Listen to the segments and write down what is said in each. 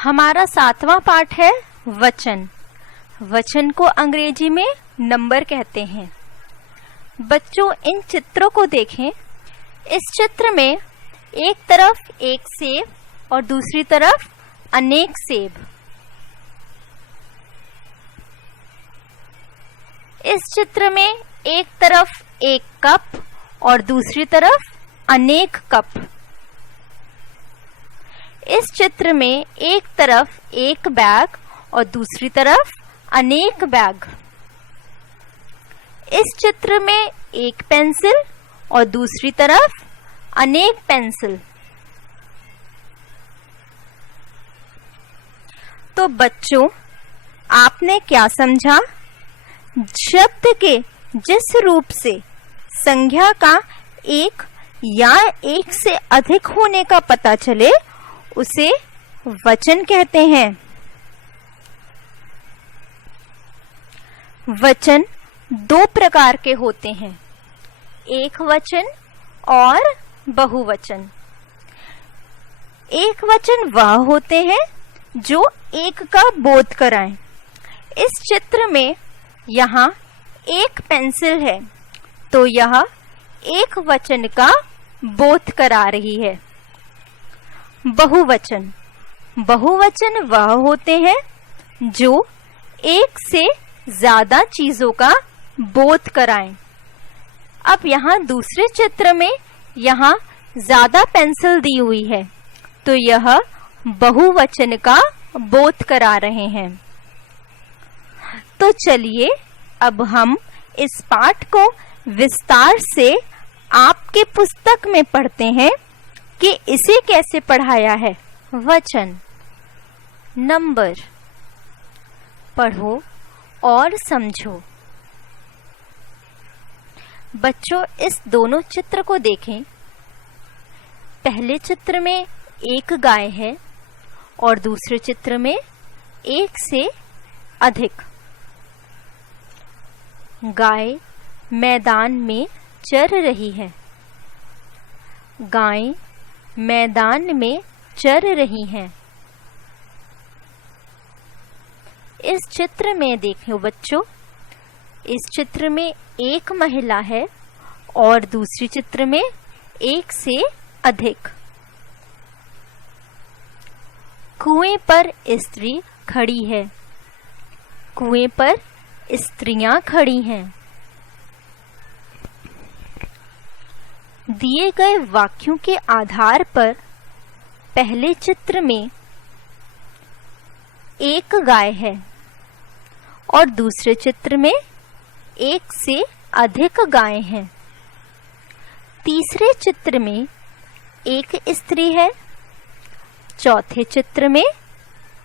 हमारा 7वां पाठ है वचन। वचन को अंग्रेजी में नंबर कहते हैं। बच्चों, इन चित्रों को देखें। इस चित्र में एक तरफ एक सेब और दूसरी तरफ अनेक सेब। इस चित्र में एक तरफ एक कप और दूसरी तरफ अनेक कप। इस चित्र में एक तरफ एक बैग और दूसरी तरफ अनेक बैग। इस चित्र में एक पेंसिल और दूसरी तरफ अनेक पेंसिल। तो बच्चों, आपने क्या समझा? शब्द के जिस रूप से संख्या का एक या एक से अधिक होने का पता चले उसे वचन कहते हैं। वचन दो प्रकार के होते हैं, एक वचन और बहुवचन। एक वचन वह होते हैं जो एक का बोध कराएं। इस चित्र में यहाँ एक पेंसिल है, तो यह एक वचन का बोध करा रही है। बहुवचन वह होते हैं जो एक से ज्यादा चीजों का बोध कराएं। अब यहाँ दूसरे चित्र में यहाँ ज्यादा पेंसिल दी हुई है, तो यह बहुवचन का बोध करा रहे हैं। तो चलिए अब हम इस पाठ को विस्तार से आपके पुस्तक में पढ़ते हैं कि इसे कैसे पढ़ाया है। वचन, नंबर, पढ़ो और समझो। बच्चों, इस दोनों चित्र को देखें। पहले चित्र में एक गाय है और दूसरे चित्र में एक से अधिक। गाय मैदान में चर रही है। गाय मैदान में चर रही हैं। इस चित्र में देखो बच्चों, इस चित्र में एक महिला है और दूसरी चित्र में एक से अधिक। कुएं पर स्त्री खड़ी है। कुएं पर स्त्रियां खड़ी हैं। दिए गए वाक्यों के आधार पर पहले चित्र में एक गाय है और दूसरे चित्र में एक से अधिक गाय हैं। तीसरे चित्र में एक स्त्री है। चौथे चित्र में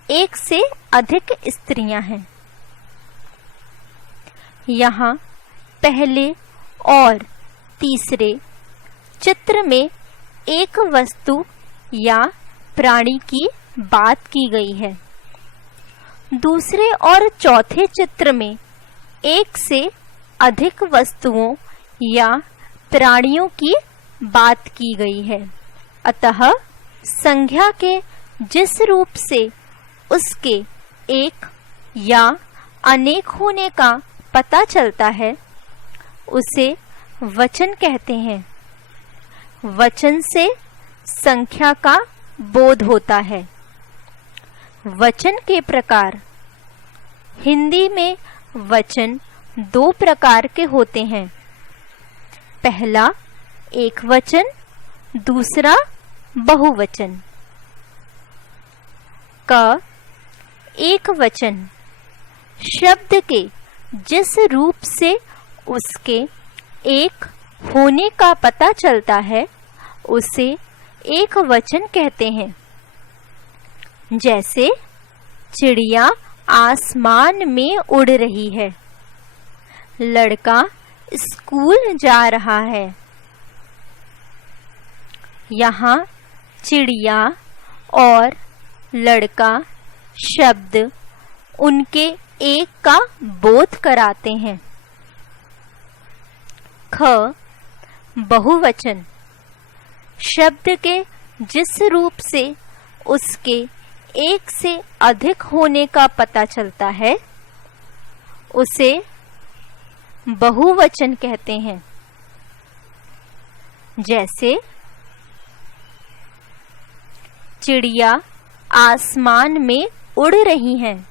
एक से अधिक स्त्रियां हैं। यहाँ पहले और तीसरे चित्र में एक वस्तु या प्राणी की बात की गई है। दूसरे और चौथे चित्र में एक से अधिक वस्तुओं या प्राणियों की बात की गई है। अतः संख्या के जिस रूप से उसके एक या अनेक होने का पता चलता है उसे वचन कहते हैं। वचन से संख्या का बोध होता है। वचन के प्रकार। हिंदी में वचन दो प्रकार के होते हैं। पहला एक वचन, दूसरा बहुवचन। क एक वचन शब्द के जिस रूप से उसके एक होने का पता चलता है उसे एक वचन कहते हैं। जैसे चिड़िया आसमान में उड़ रही है। लड़का स्कूल जा रहा है। यहाँ चिड़िया और लड़का शब्द उनके एक का बोध कराते हैं। ख बहुवचन शब्द के जिस रूप से उसके एक से अधिक होने का पता चलता है उसे बहुवचन कहते हैं। जैसे चिड़िया आसमान में उड़ रही हैं,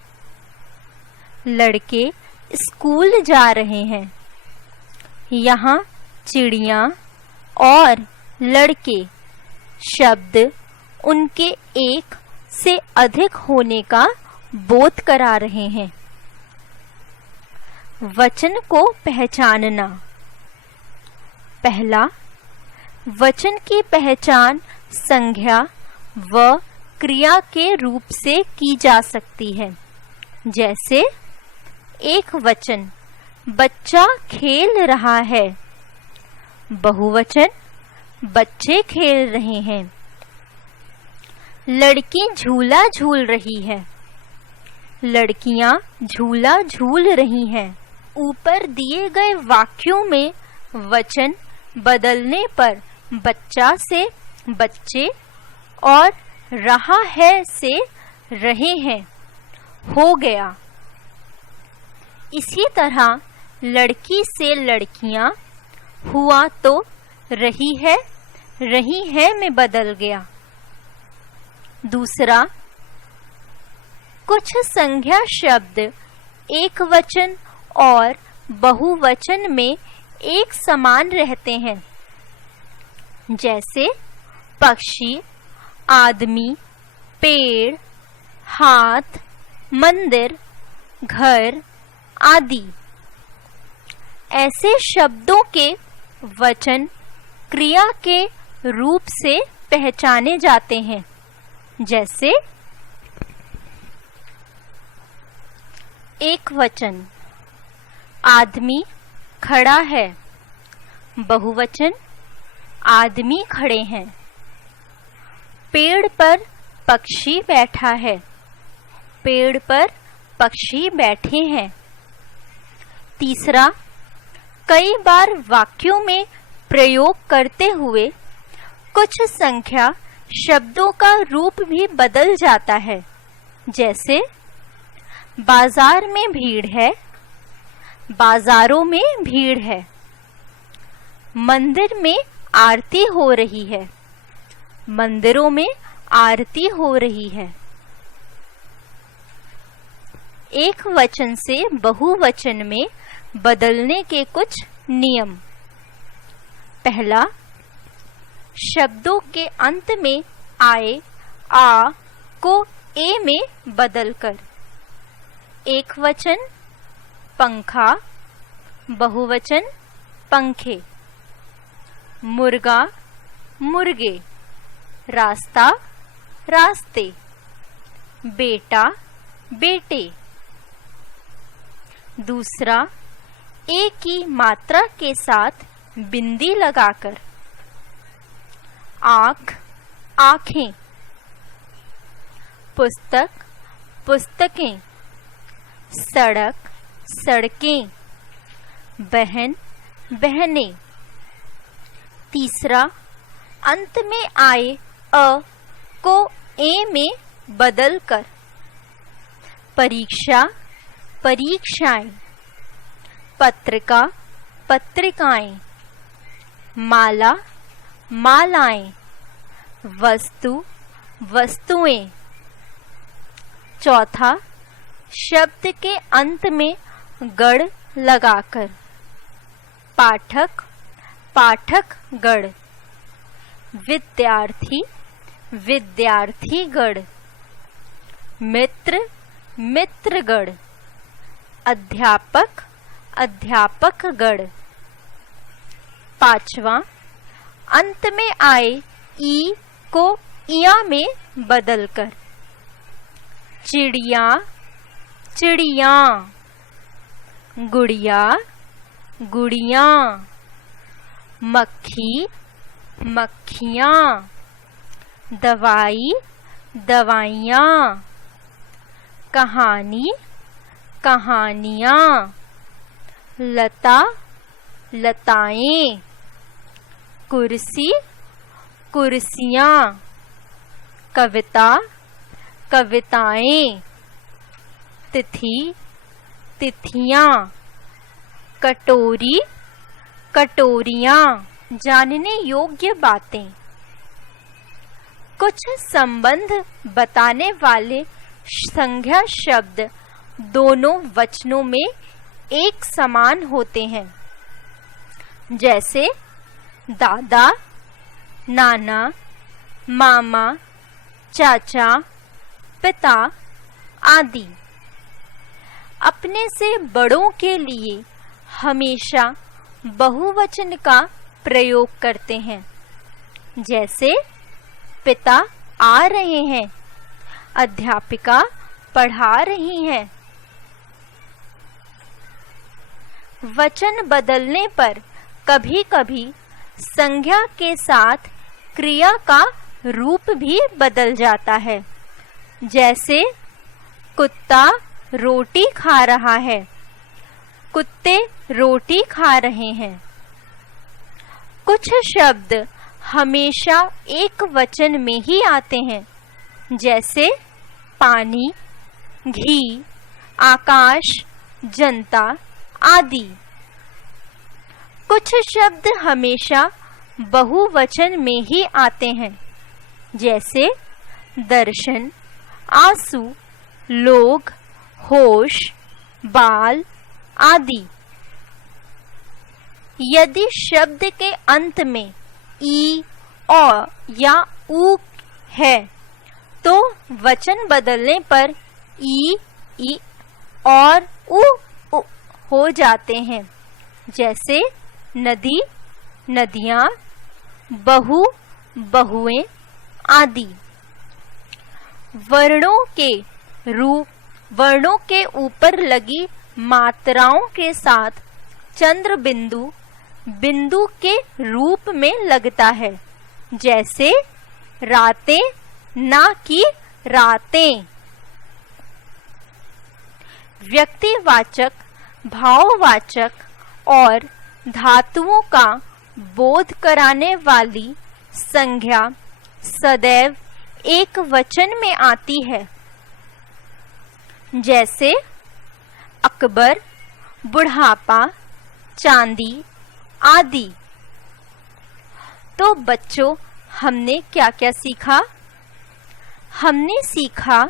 लड़के स्कूल जा रहे हैं। यहाँ चिड़िया और लड़के शब्द उनके एक से अधिक होने का बोध करा रहे हैं। वचन को पहचानना। पहला, वचन की पहचान संज्ञा व क्रिया के रूप से की जा सकती है। जैसे एक वचन बच्चा खेल रहा है, बहुवचन बच्चे खेल रहे हैं। लड़की झूला झूल रही है, लड़कियां झूला झूल रही हैं। ऊपर दिए गए वाक्यों में वचन बदलने पर बच्चा से बच्चे और रहा है से रहे हैं हो गया। इसी तरह लड़की से लड़कियां हुआ तो रही है में बदल गया। दूसरा, कुछ संज्ञा शब्द एक वचन और बहुवचन में एक समान रहते हैं। जैसे पक्षी, आदमी, पेड़, हाथ, मंदिर, घर आदि। ऐसे शब्दों के वचन क्रिया के रूप से पहचाने जाते हैं। जैसे एक वचन आदमी खड़ा है, बहुवचन आदमी खड़े हैं। पेड़ पर पक्षी बैठा है, पेड़ पर पक्षी बैठे हैं। तीसरा, कई बार वाक्यों में प्रयोग करते हुए कुछ संख्या शब्दों का रूप भी बदल जाता है। जैसे बाजार में भीड़ है, बाजारों में भीड़ है। मंदिर में आरती हो रही है, मंदिरों में आरती हो रही है। एक वचन से बहुवचन में बदलने के कुछ नियम। पहला, शब्दों के अंत में आए आ को ए में बदलकर। एक वचन पंखा, बहुवचन पंखे। मुर्गा, मुर्गे। रास्ता, रास्ते। बेटा, बेटे। दूसरा, ए की मात्रा के साथ बिंदी लगाकर। आँख, आँखें। पुस्तक, पुस्तकें। सड़क, सड़कें। बहन, बहनें। तीसरा, अंत में आए अ को ए में बदलकर। परीक्षा, परीक्षाएं। पत्रिका, पत्रिकाएं। माला, मालाएं। वस्तु, वस्तुएं। चौथा, शब्द के अंत में गढ़ लगाकर। पाठक, पाठकगढ़। विद्यार्थी, विद्यार्थीगढ़। मित्र, मित्रगढ़। अध्यापक, अध्यापकगढ़। पांचवा, अंत में आए ई को इया में बदलकर। चिड़िया, चिड़िया। गुड़िया, गुड़िया। मक्खी, मक्खियाँ। दवाई, दवाइयाँ। कहानी, कहानियाँ। लता, लताएं। कुर्सी, कुर्सियाँ। कविता, कविताएं, तिथि, तिथियां, कटोरी, कटोरियां। जानने योग्य बातें। कुछ संबंध बताने वाले संज्ञा शब्द दोनों वचनों में एक समान होते हैं, जैसे दादा, नाना, मामा, चाचा, पिता आदि। अपने से बड़ों के लिए हमेशा बहुवचन का प्रयोग करते हैं, जैसे पिता आ रहे हैं, अध्यापिका पढ़ा रही हैं। वचन बदलने पर कभी-कभी संज्ञा के साथ क्रिया का रूप भी बदल जाता है, जैसे कुत्ता रोटी खा रहा है, कुत्ते रोटी खा रहे हैं। कुछ शब्द हमेशा एक वचन में ही आते हैं, जैसे पानी, घी, आकाश, जनता आदि। कुछ शब्द हमेशा बहुवचन में ही आते हैं, जैसे दर्शन, आंसू, लोग, होश, बाल आदि। यदि शब्द के अंत में ई, औ या उ है तो वचन बदलने पर ई और उ हो जाते हैं, जैसे नदी, नदियां, बहु, बहुएं आदि। वर्णों के रूप, वर्णों के ऊपर लगी मात्राओं के साथ चंद्र बिंदु बिंदु के रूप में लगता है, जैसे रातें, ना कि रातें। व्यक्तिवाचक, भाववाचक और धातुओं का बोध कराने वाली संज्ञा सदैव एक वचन में आती है, जैसे अकबर, बुढ़ापा, चांदी आदि। तो बच्चों, हमने क्या क्या सीखा? हमने सीखा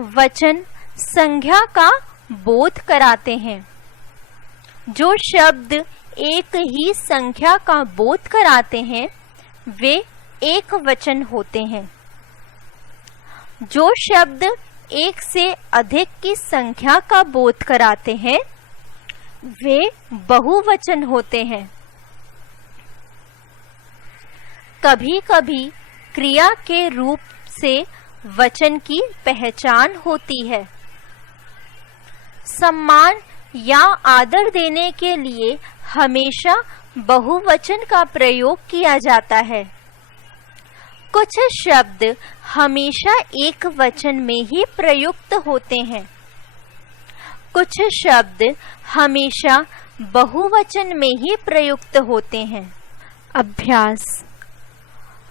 वचन संज्ञा का बोध कराते हैं। जो शब्द एक ही संख्या का बोध कराते हैं वे एक वचन होते हैं। जो शब्द एक से अधिक की संख्या का बोध कराते हैं वे बहुवचन होते हैं। कभी-कभी क्रिया के रूप से वचन की पहचान होती है। सम्मान या आदर देने के लिए हमेशा बहुवचन का प्रयोग किया जाता है। कुछ शब्द हमेशा एक वचन में ही प्रयुक्त होते हैं। कुछ शब्द हमेशा बहुवचन में ही प्रयुक्त होते हैं। अभ्यास।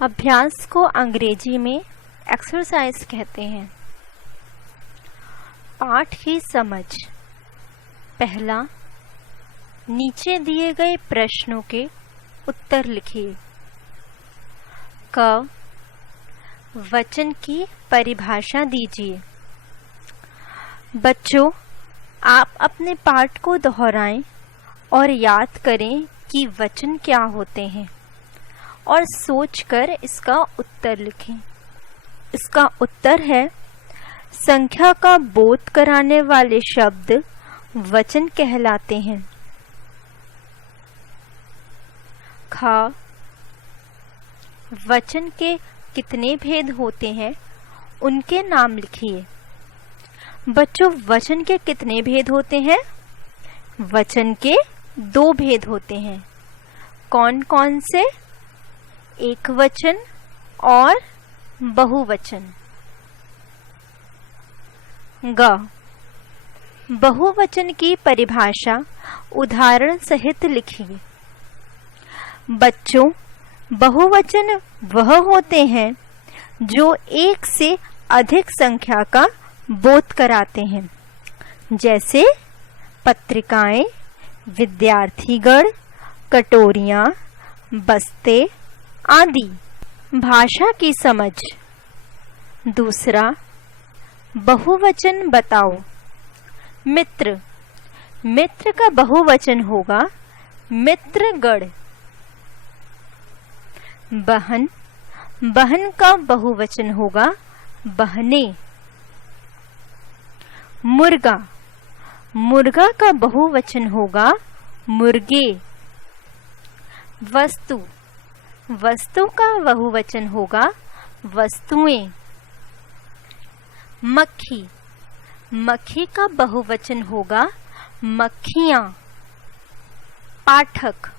अभ्यास को अंग्रेजी में एक्सरसाइज कहते हैं। पाठ की समझ। पहला, नीचे दिए गए प्रश्नों के उत्तर लिखिए। क, वचन की परिभाषा दीजिए। बच्चों, आप अपने पाठ को दोहराएं और याद करें कि वचन क्या होते हैं और सोचकर इसका उत्तर लिखें। इसका उत्तर है, संख्या का बोध कराने वाले शब्द वचन कहलाते हैं। ख, वचन के कितने भेद होते हैं उनके नाम लिखिए। बच्चों, वचन के कितने भेद होते हैं? वचन के 2 भेद होते हैं। कौन कौन से? एक वचन और बहुवचन। ग, बहुवचन की परिभाषा उदाहरण सहित लिखिए। बच्चों, बहुवचन वह होते हैं जो एक से अधिक संख्या का बोध कराते हैं, जैसे पत्रिकाएं, विद्यार्थीगण, कटोरियां, बस्ते आदि। भाषा की समझ। दूसरा, बहुवचन बताओ। मित्र, मित्र का बहुवचन होगा मित्रगण। बहन, बहन का बहुवचन होगा बहने। मुर्गा, मुर्गा का बहुवचन होगा मुर्गे। वस्तु, वस्तु का बहुवचन होगा वस्तुएं। मक्खी, मक्खी का बहुवचन होगा मक्खियां। पाठक,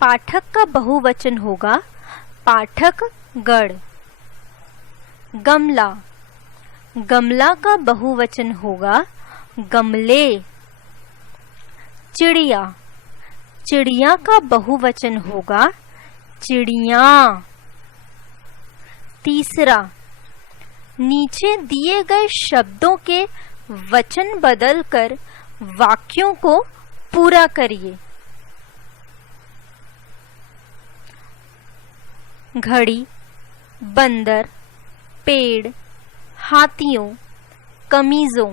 पाठक का बहुवचन होगा पाठकगण। गमला, गमला का बहुवचन होगा गमले। चिड़िया, चिड़िया का बहुवचन होगा चिड़ियां। तीसरा, नीचे दिए गए शब्दों के वचन बदलकर वाक्यों को पूरा करिए। घड़ी, बंदर, पेड़, हाथियों, कमीजों।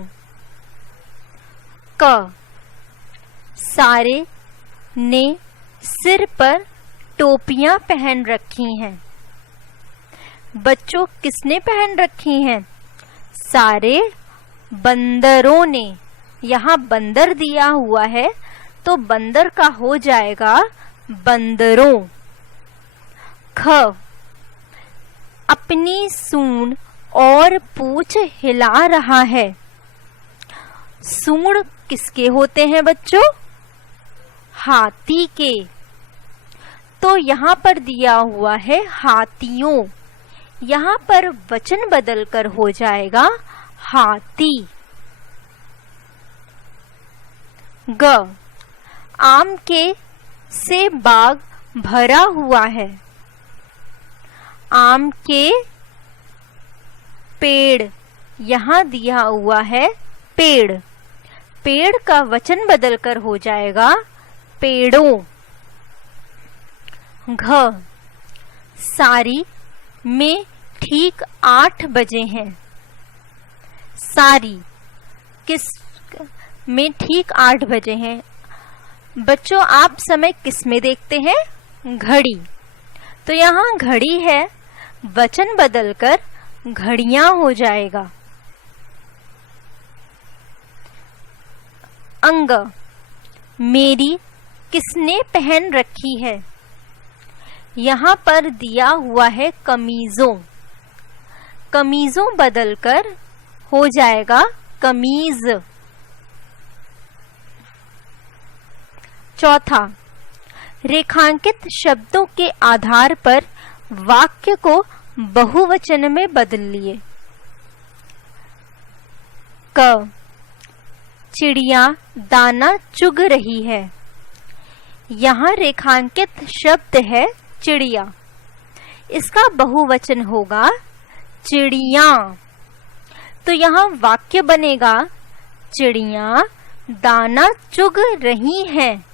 क, सारे ने सिर पर टोपियां पहन रखी हैं। बच्चों, किसने पहन रखी हैं? सारे बंदरों ने। यहाँ बंदर दिया हुआ है तो बंदर का हो जाएगा बंदरों। ख, अपनी सूंड और पूंछ हिला रहा है। सूंड किसके होते हैं बच्चों? हाथी के। तो यहाँ पर दिया हुआ है हाथियों। यहाँ पर वचन बदलकर हो जाएगा हाथी। ग, आम के से बाग भरा हुआ है। आम के पेड़, यहाँ दिया हुआ है पेड़। पेड़ का वचन बदलकर हो जाएगा पेड़ों। घ, सारी में ठीक 8 बजे हैं। सारी किस में ठीक 8 बजे हैं? बच्चों, आप समय किस में देखते हैं? घड़ी। तो यहाँ घड़ी है, वचन बदलकर घड़ियां हो जाएगा। अंग, मेरी किसने पहन रखी है? यहाँ पर दिया हुआ है कमीजों। कमीजों बदलकर हो जाएगा कमीज। चौथा, रेखांकित शब्दों के आधार पर वाक्य को बहुवचन में बदलिए। क, चिड़िया दाना चुग रही है। यहाँ रेखांकित शब्द है चिड़िया, इसका बहुवचन होगा चिड़ियां। तो यहाँ वाक्य बनेगा चिड़िया दाना चुग रही हैं।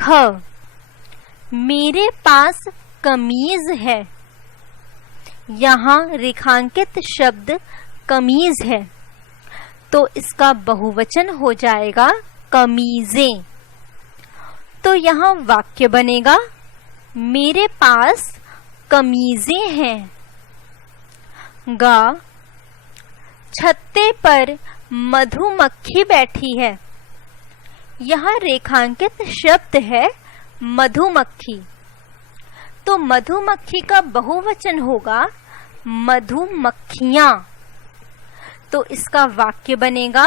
ख, मेरे पास कमीज है। यहाँ रेखांकित शब्द कमीज है, तो इसका बहुवचन हो जाएगा कमीजें। तो यहाँ वाक्य बनेगा मेरे पास कमीजें हैं। गा, छत्ते पर मधुमक्खी बैठी है। यहाँ रेखांकित शब्द है मधुमक्खी, तो मधुमक्खी का बहुवचन होगा मधुमक्खियां। तो इसका वाक्य बनेगा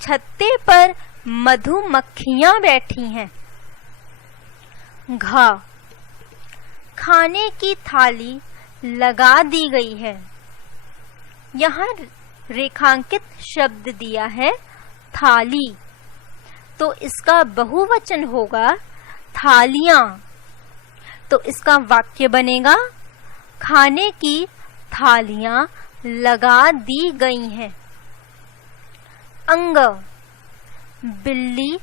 छत्ते पर मधुमक्खियां बैठी हैं। घा, खाने की थाली लगा दी गई है। यहाँ रेखांकित शब्द दिया है थाली, तो इसका बहुवचन होगा थालियां। तो इसका वाक्य बनेगा खाने की थालियां लगा दी गई हैं। अंग, बिल्ली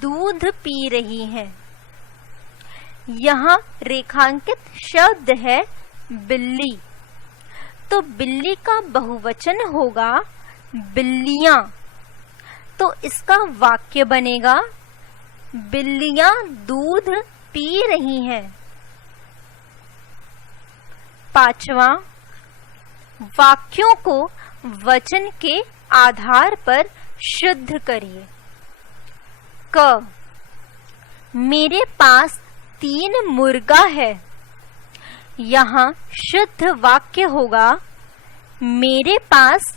दूध पी रही है। यहाँ रेखांकित शब्द है बिल्ली, तो बिल्ली का बहुवचन होगा बिल्लियां। तो इसका वाक्य बनेगा बिल्लियां दूध पी रही हैं। पांचवा, वाक्यों को वचन के आधार पर शुद्ध करिए। क, मेरे पास 3 मुर्गा है। यहाँ शुद्ध वाक्य होगा मेरे पास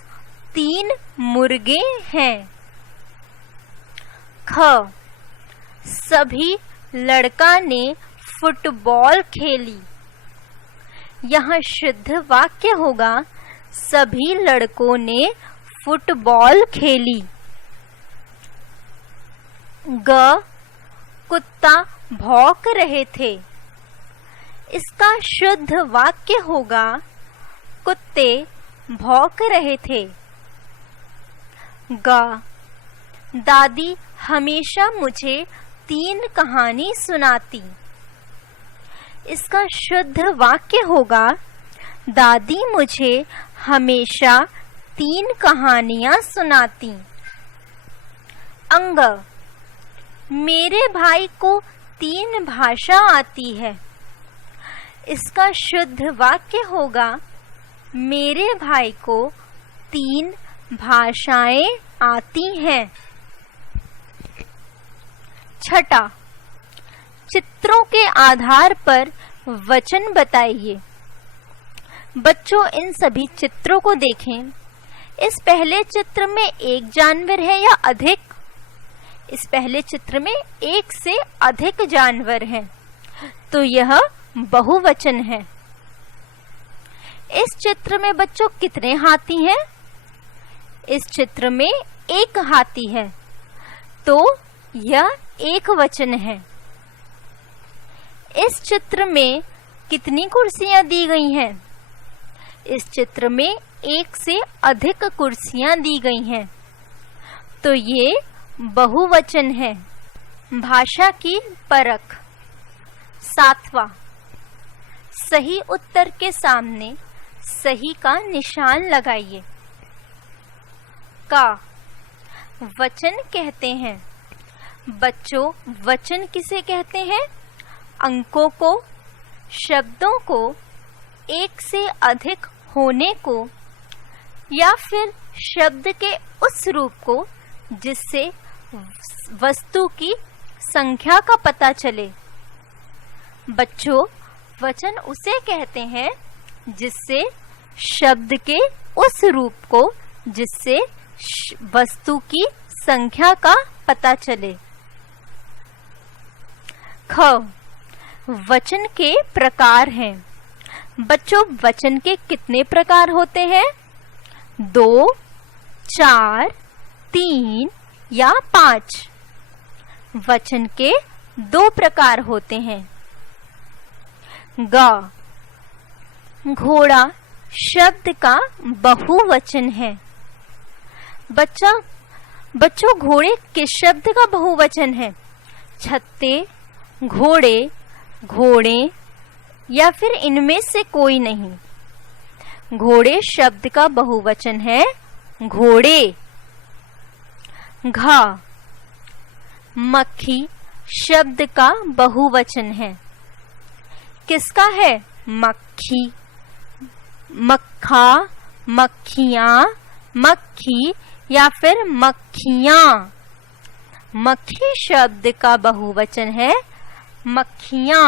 3 मुर्गे हैं। ख, सभी लड़का ने फुटबॉल खेली। यहाँ शुद्ध वाक्य होगा सभी लड़कों ने फुटबॉल खेली। ग, कुत्ता भौंक रहे थे। इसका शुद्ध वाक्य होगा कुत्ते भौंक रहे थे। ग, दादी हमेशा मुझे 3 कहानी सुनाती। इसका शुद्ध वाक्य होगा दादी मुझे हमेशा 3 कहानियां सुनाती। अंग, मेरे भाई को 3 भाषा आती है। इसका शुद्ध वाक्य होगा मेरे भाई को 3 भाषाएं आती हैं। छठा, चित्रों के आधार पर वचन बताइए। बच्चों इन सभी चित्रों को देखें। इस पहले चित्र में एक जानवर है या अधिक? इस पहले चित्र में 1 से अधिक जानवर हैं, तो यह बहुवचन है। इस चित्र में बच्चों कितने हाथी हैं? इस चित्र में 1 हाथी है, तो यह एकवचन है। इस चित्र में कितनी कुर्सियां दी गई हैं? इस चित्र में 1 से अधिक कुर्सियां दी गई हैं, तो ये बहुवचन है। भाषा की परख। 7वां, सही उत्तर के सामने सही का निशान लगाइए। का, वचन कहते हैं। बच्चों वचन किसे कहते हैं? अंकों को, शब्दों को, 1 से अधिक होने को, या फिर शब्द के उस रूप को जिससे वस्तु की संख्या का पता चले। बच्चों वचन उसे कहते हैं जिससे शब्द के उस रूप को जिससे वस्तु की संख्या का पता चले। ख, वचन के प्रकार हैं। बच्चों वचन के कितने प्रकार होते हैं? 2, 4, 3 या 5। वचन के 2 प्रकार होते हैं। ग, घोड़ा शब्द का बहुवचन है। बच्चों घोड़े किस शब्द का बहुवचन है? छत्ते, घोड़े, घोड़े या फिर इनमें से कोई नहीं। घोड़े शब्द का बहुवचन है घोड़े। घा, मक्खी शब्द का बहुवचन है। किसका है? मक्खी, मक्खा, मक्खियां, मक्खी या फिर मक्खियां। मक्खी शब्द का बहुवचन है मक्खियां।